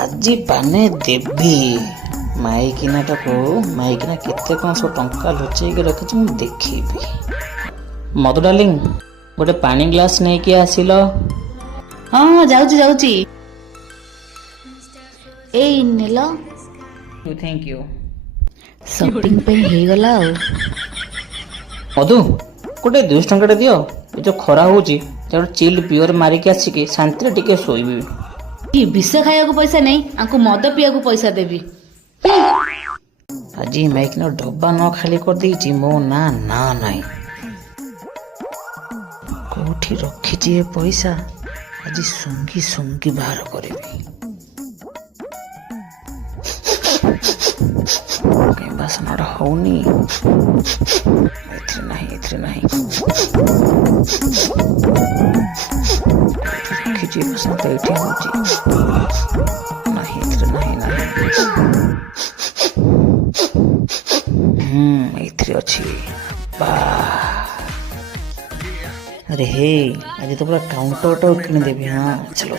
ଆଜି ପାନେ ଦେବି ମାଇକିନାଟାକୁ। ମାଇକିନା କେତେ କ'ଣ ସବୁ ଟଙ୍କା ଲୁଚେଇକି ରଖିଛି ମୁଁ ଦେଖିବି। ମଧୁ ଡାର୍ଲିଂ, ଗୋଟେ ପାଣି ଗ୍ଲାସ ନେଇକି ଆସିଲ। ହଁ ହଁ ଯାଉଛି। ଏଇ ନେଲ। Thank you. ସପିଂ ପାଇଁ ହେଇଗଲା ଆଉ। ମଧୁ, ଗୋଟେ 200 ଟଙ୍କାଟେ ଦିଅ। ଏ ଯୋଉ ଖରା ହଉଛି ଗୋଟେ ଚିଲ୍ଡ ପିଓର ମାରିକି ଆସିକି ଶାନ୍ତିରେ ଟିକେ ଶୋଇବି। କି ବିଷ ଖାଇବାକୁ ପଇସା ନେଇ ଆଙ୍କୁ ମଦ ପିଇବାକୁ ପଇସା ଦେବି। ଆଜି ମାଇକିନା ଡବା ନ ଖାଲି କରିଦେଇଛି। ମୋ ନା ନାହିଁ। କୋଉଠି ରଖିଛି ଏ ପଇସା? ଆଜି ସୁଙ୍ଗି ବାହାର କରିବି। କାଇଁ ବାସନାଟା ହଉନି। ଏଥିରେ ନାହିଁ। ରଖିଛି ବାସନା ତ ଏଇଠି ହଉଛି। ନାହିଁ, ଏଥିରେ ନାହିଁ। ଏଇଥିରେ ଅଛି। अरे हे आज तो पूरा काउंटर किन देवी। हाँ चलो।